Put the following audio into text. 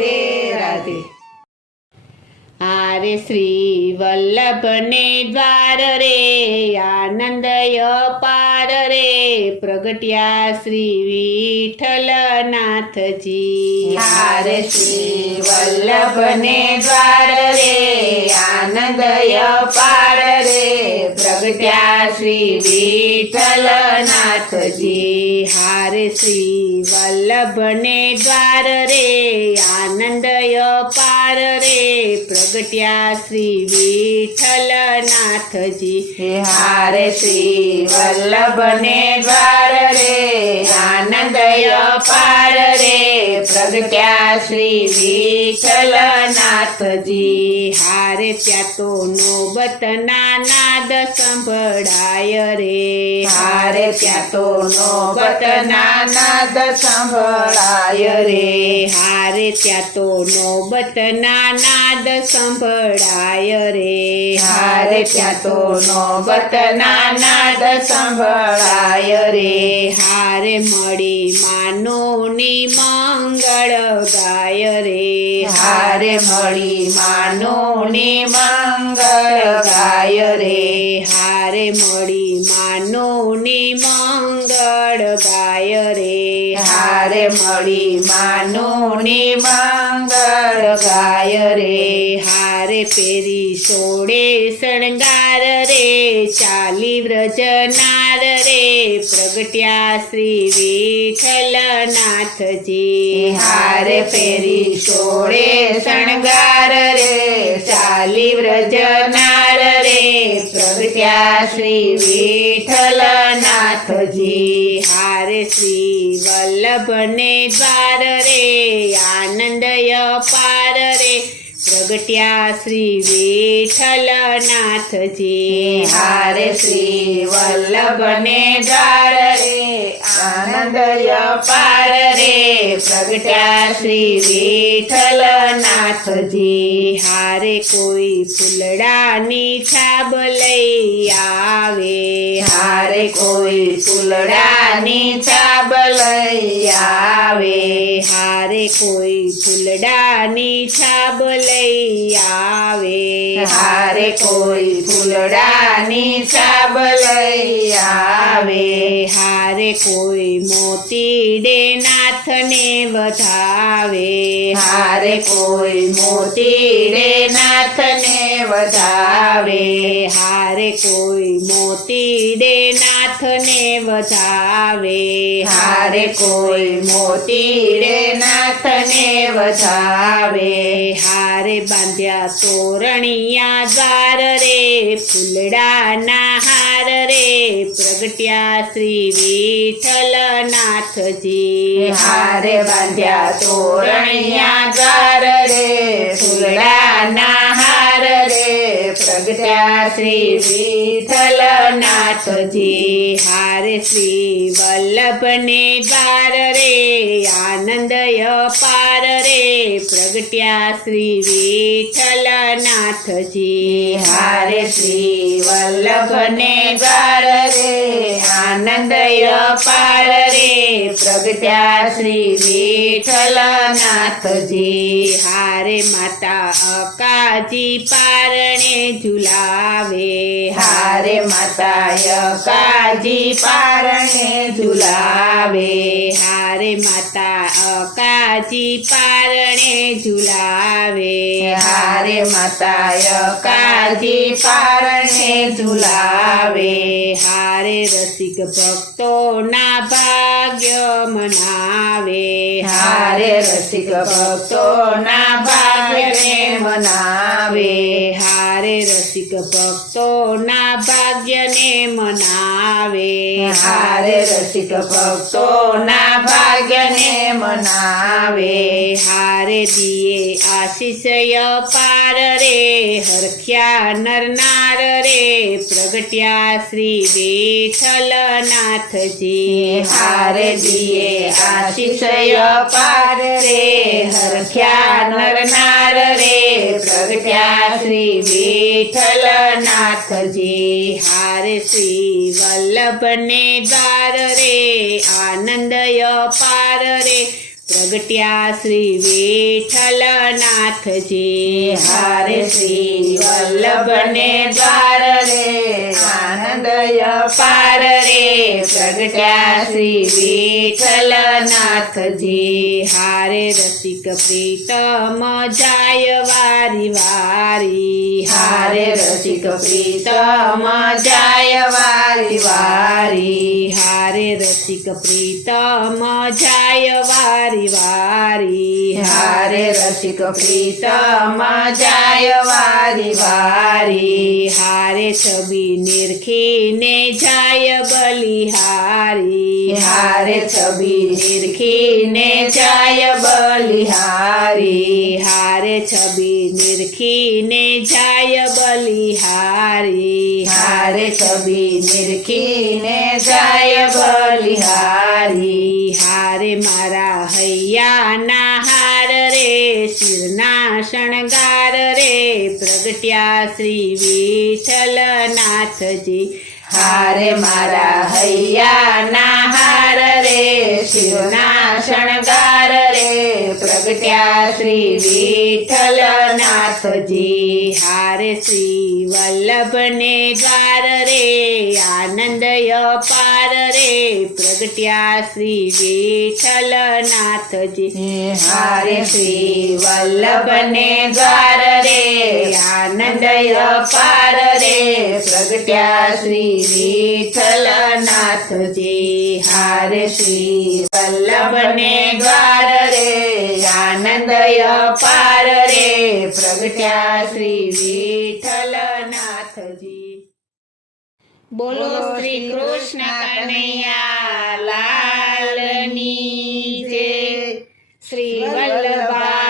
રાધે આરે શ્રી વલ્લભને દ્વાર રે આનંદ અપાર રે પ્રગટ્યા શ્રી વિઠ્ઠલનાથજી. હારે શ્રી વલ્લભને દ્વાર રે આનંદ અપાર રે પ્રગટ્યા શ્રી વિઠ્ઠલનાથજી. હારે શ્રી વલ્લભને દ્વાર રે આનંદય પાર રે. પ્રગટ્યા શ્રી વિઠ્ઠલનાથજી. હારે શ્રી વલ્લભને દ્વાર રે આનંદય પાર जगत्या श्री विठलनाथजी हारे त्या तो नोबत नानाद संभळाय रे. हारे त्या तो नोबत नानाद संभळाय रे. हारे त्या तो नोबत नानाद संभळाय रे. हारे त्या तो नोबत नानाद संभळाय रे. હારે માનો ને મંગળ ગાય રે. હારે મળી માનોની મંગળ ગાય રે. હારે મળી માનોની મંગળ ગાય રે. હારે પેરી સોડે શણગાર રે. ચાલી વ્રજનાર રે. પ્રગટ્યા શ્રી વિઠ્ઠલનાથજી. હારે પેરી સોડે શણગાર રે. ચાલી વ્રજનાર રે પ્રગટ્યા શ્રી વિઠ્ઠલનાથજી. હારે શ્રી વલ્લભને દ્વાર રે આનંદય પાર રે. પ્રગટ્યા શ્રી વિઠ્ઠલનાથજી. હારે શ્રી વલ્લભને દ્વાર રે આનંદય પાર રે. પ્રગટ્યા શ્રી વિઠ્ઠલનાથજી. હારે કોઈ ફૂલડાની છાબ લઈ આવે. હારે કોઈ ફૂલડાની છાબ લઈ આવે. હારે કોઈ ફૂલડાની છાબ લઈ આવે હારે કોઈ ફૂલડાની છાબ લઈ આવે. હારે કોઈ મોતીડે નાથને વધાવે. હારે કોઈ મોતીડે નાથને વધાવે. હારે કોઈ મોતીડે નાથને વધાવે. હારે કોઈ મોતીડે નાથને વધાવે. હારે બાંધ્યા તોરણિયા ગાર રે, ફૂલડાના હાર રે. પ્રગટ્યા શ્રી વિઠ્ઠલનાથજી. હારે બાંધ્યા તોરણિયા ગાર રે રે પ્રગટ્યા શ્રી વિઠ્ઠલનાથજી. હારે શ્રી વલ્લભને દ્વાર રે, આનંદય પાર રે. પ્રગટ્યા શ્રી વિઠ્ઠલનાથજી. હારે શ્રી વલ્લભને દ્વાર રે, આનંદય પાર રે. પ્રગટ્યા શ્રી વિઠ્ઠલનાથજી. હારે માતા અકાજી પારણે ઝુલાવે હારે માતાય કાજી પારણે ઝુલાવે. હારે માતા અકાજી પારણે ઝુલાવે. હારે માતાય કાજી પારણે ઝુલાવે. હારે રસિક ભક્તોના ભાગ્ય મનાવે. હારે રસિક ભક્તોના ભાગ્યને મનાવે. હારે રસિક ભક્તોના ભાગ્યને મનાવે. હારે રસિક ભક્તોના ભાગ્યને મનાવે. હારે દિયે આશીષય પાર રે હરખ્યા નરનાર રે પ્રગટ્યા શ્રી વિઠ્ઠલનાથજી. હારે દિયે આશીષય પાર રે હરખ્યા નરનાર રે પ્રગટ્યા શ્રી વિઠ્ઠલનાથજી હારે શ્રી વલ્લભને દ્વાર રે આનંદય પાર રે. પ્રગટ્યા શ્રી વિઠ્ઠલનાથજી. હારે શ્રી વલ્લભને દ્વાર રે આનંદ પાર રે. પ્રગટ્યા શ્રી વિઠ્ઠલનાથજી. હારે રસિક પ્રીતમ જાય વારી વારી. હારે રસિક પ્રીતમ જાય વારી વારી. હારે રસિક પ્રીતમ જાય વારી વારી. હારે રસિક પ્રીતમ જાય વારી વારી. હારે છબી નિરખીને જાય બલિહારી. હારે છબી નિરખીને જાય બલિહારી. હારે છબી નિરખીને જાય બલિહારી. હારે છબી નિરખીને જાય બલિહારી હારે મારા હૈયાના હાર રે શિરના શણગાર રે પ્રગટ્યા શ્રી વિઠ્ઠલનાથજી હારે મારા હૈયાના હાર રે શિવના શણગાર પ્રગટ્યા શ્રી વિઠ્ઠલનાથજી હારે શ્રી વલ્લભને ગાર રે આનંદય પાર રે પ્રગટ્યા શ્રી વિઠ્ઠલનાથજી હારે શ્રી વલ્લભને ગાર રે આનંદય પાર રે પ્રગટ્યા શ્રી વિઠ્ઠલનાથજી હારે શ્રી વલ્લભને ગાર રે આનંદય પાર રે પ્રગટ્યા શ્રી વિઠ્ઠલનાથજી બોલો શ્રી કૃષ્ણ કનૈયા લાલની જય શ્રી વલ્લભાધીશની